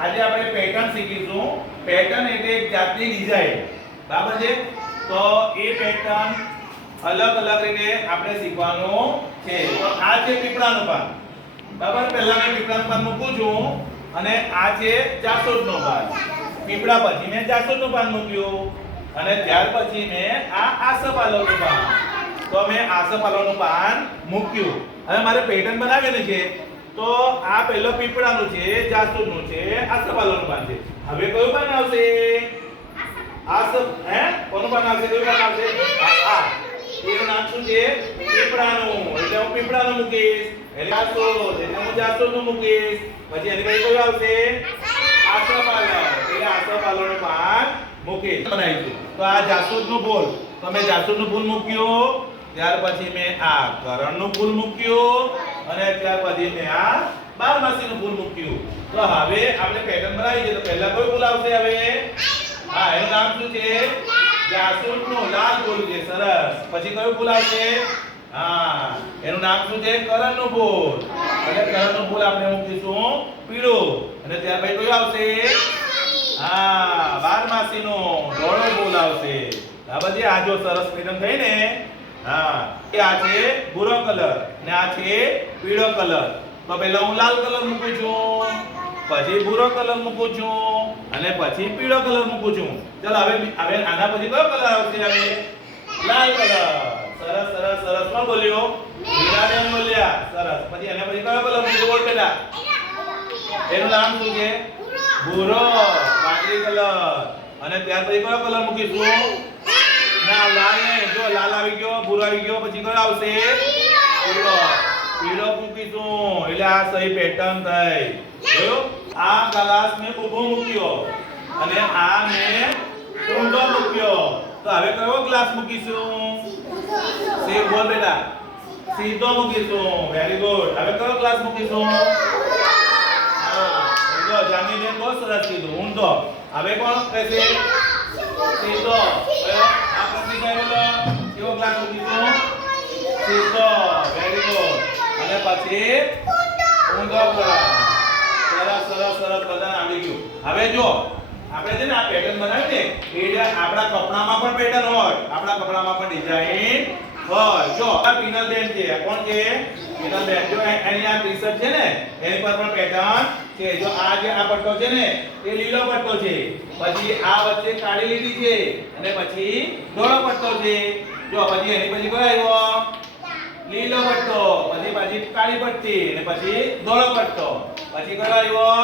આજે આપણે પેટર્ન શીખીશું. પેટર્ન એટલે એક જાતની ડિઝાઇન. બરાબર છે? તો એ પેટર્ન અલગ અલગ રીતે આપણે શીખવાનું છે. તો આ છે પીપળાનું પાન. બરાબર? પહેલા મેં પીપળાનું પાન મૂકું છું અને આ છે જાસૂદનું પાન. પીપળા પછી મેં જાસૂદનું પાન મૂક્યું અને ત્યાર પછી મેં આ આસોપાલવનું પાન. તો મેં આસોપાલવનું પાન મૂક્યું. હવે મારે પેટર્ન બનાવવાની છે. તો આ પહેલો પીપળાનું છે, જાસૂદનું છે, આસોપાલવનું પાન છે. હવે કયું પાન આવશે? કોનું પાન આવશે? કયું પાન આવશે? આ. એનું નામ શું છે? પીપળાનું. એટલે હું પીપળાનું મૂકીશ. એટલે જાસૂદ. એટલે હું જાસૂદનું મૂકીશ. પછી એની પછી કયું આવશે? આસોપાલવ. એટલે આસોપાલવનું પાન મૂકીશ. બનાવીશું. તો આ જાસૂદનું ફૂલ. તો મેં જાસૂદનું ફૂલ મૂક્યું. ત્યાર પછી મેં આ કરણનું ફૂલ મૂક્યું અને ત્યાર પછી મેં આ બારમાસીનું ફૂલ મૂક્યું. તો હવે આપણે પેટર્ન બનાવી છે. તો પહેલા કયું ફૂલ આવશે? હવે એનું નામ શું છે? જાસૂદનું લાલ ફૂલ છે. સરસ. પછી કયું ફૂલ આવશે? એનું નામ શું છે? કરણનું ફૂલ. એટલે કરણનું ફૂલ આપણે મૂકીશું પીળું. અને ત્યાર પછી કયું આવશે? બારમાસીનું ધોળું ફૂલ આવશે. આ બધી આ જો સરસ પેટર્ન થઈ ને. આ છે ભૂરો કલર ને આ છે પીળો કલર. તો પહેલા હું લાલ કલર મૂકું છું, પછી ભૂરો કલર મૂકું છું અને પછી પીળો કલર મૂકું છું. ચાલો હવે આના પછી કયો કલર આવશે? હવે લાલ કલર. સરસ સરસ સરસ. કોણ બોલ્યો? મીરાબેન બોલ્યા. સરસ. પછી એના પછી કયો કલર મૂકવો? બોલ બેટા. એનું નામ શું છે? ભૂરો વાદળી કલર. અને ત્યાર પછી કયો કલર મૂકીશું? ના લાલ નહીં. જો લાલ આવી ગયો, ભૂરો આવી ગયો, પછી કયો આવશે? પીળો. પીળો મૂકીશું. એટલે આ સહી પેટર્ન થઈ. જોયું? આ ગ્લાસ મેં ઊભો મૂક્યો અને આ મેં ઊંધો મૂક્યો. તો હવે કયો ગ્લાસ મૂકીશું? સીધો. બોલ બેટા. સીધો મૂકીશું. Very good. હવે કયો ગ્લાસ મૂકીશું? ઊંધો. જાનવીબેન બહુ સરસ કીધું. ઊંધો. હવે કોણ કહેશે? સીધો. આ પછી બોલો કેવો ગ્લાસ મૂકીશું? સીધો. Very good. અને પછી ઊંધો ગ્લાસ. સરસ સરસ સરસ. બધાને આવડી ગયું. હવે જો આપણે છે ને આ પેટર્ન બનાવી ને એ આપણા કપડામાં પણ પેટર્ન હોય, આપણા કપડામાં પણ ડિઝાઇન હોય. જો આ પિનલબેન છે. કોણ છે? પિનલબેન. જો એની આ ટી-શર્ટ છે ને એની પર પણ પેટર્ન છે. જો આ જે આ પટ્ટો છે ને એ લીલો પટ્ટો છે. પછી આ વચ્ચે કાળી લીટી છે અને પછી ધોળો પટ્ટો છે. જો પછી એની પછી કયો આવ્યો? લીલો પટ્ટો. પછી કાળી પટ્ટી અને પછી ધોળો પટ્ટો. પછી કયો આવ્યો?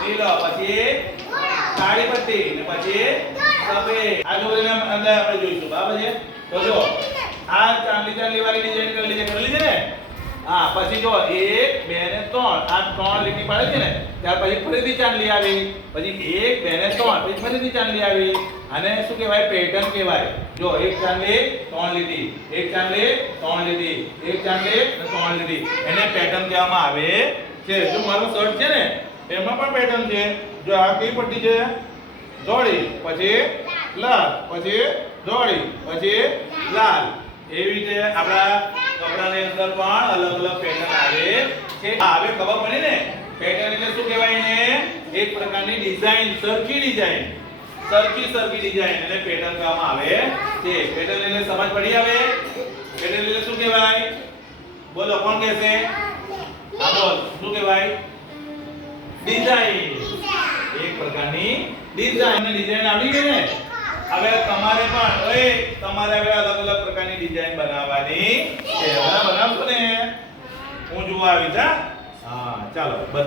લીલો. પછી કાળી પટ્ટી અને પછી સફેદ. આ જો એના અંદર આપણે જોઈશું. બરાબર છે? તો જો આ ચાંદલી વાળી ડિઝાઇન કરી લીધી ને. પછી જો 1 2 ને 3 આ 3 લીટી પાડે છે ને ત્યાર પછી ફરીથી ચાંદલી આવી. પછી 1 2 ને 3 પછી ફરીથી ચાંદલી આવી. આને શું કહેવાય? પેટર્ન કહેવાય. જો એક ચાંદલી 3 લીટી, એક ચાંદલી 3 લીટી, એક ચાંદલી અને 3 લીટી. એને પેટર્ન કહેવામાં આવે છે. જો મારો શર્ટ છે ને એમાં પણ પેટર્ન છે. જો આ કઈ પટ્ટી છે? ધોળી, પછી લાલ, પછી ધોળી, પછી લાલ. એવી રીતે આપણા કપડાની અંદર પણ અલગ અલગ પેટર્ન આવે છે. હવે ખબર પડી ને પેટર્ન એટલે શું કહેવાય? ને એક પ્રકારની ડિઝાઇન, સરખી ડિઝાઇન, સરખી ડિઝાઇન એને પેટર્ન કહેવામાં આવે છે. પેટર્ન એટલે સમજ પડી? હવે પેટર્ન એટલે શું કહેવાય? બોલો કોણ કહેશે? બોલ શું કહેવાય? ડિઝાઇન. એક પ્રકારની ડિઝાઇન. અને ડિઝાઇન આવડી ગઈ ને. હવે તમારે પણ તમારે હવે અલગ અલગ પ્રકારની ડિઝાઇન બનાવવાની છે. બનાવશો ને? હું જોવા આવી જા. ચાલો બધા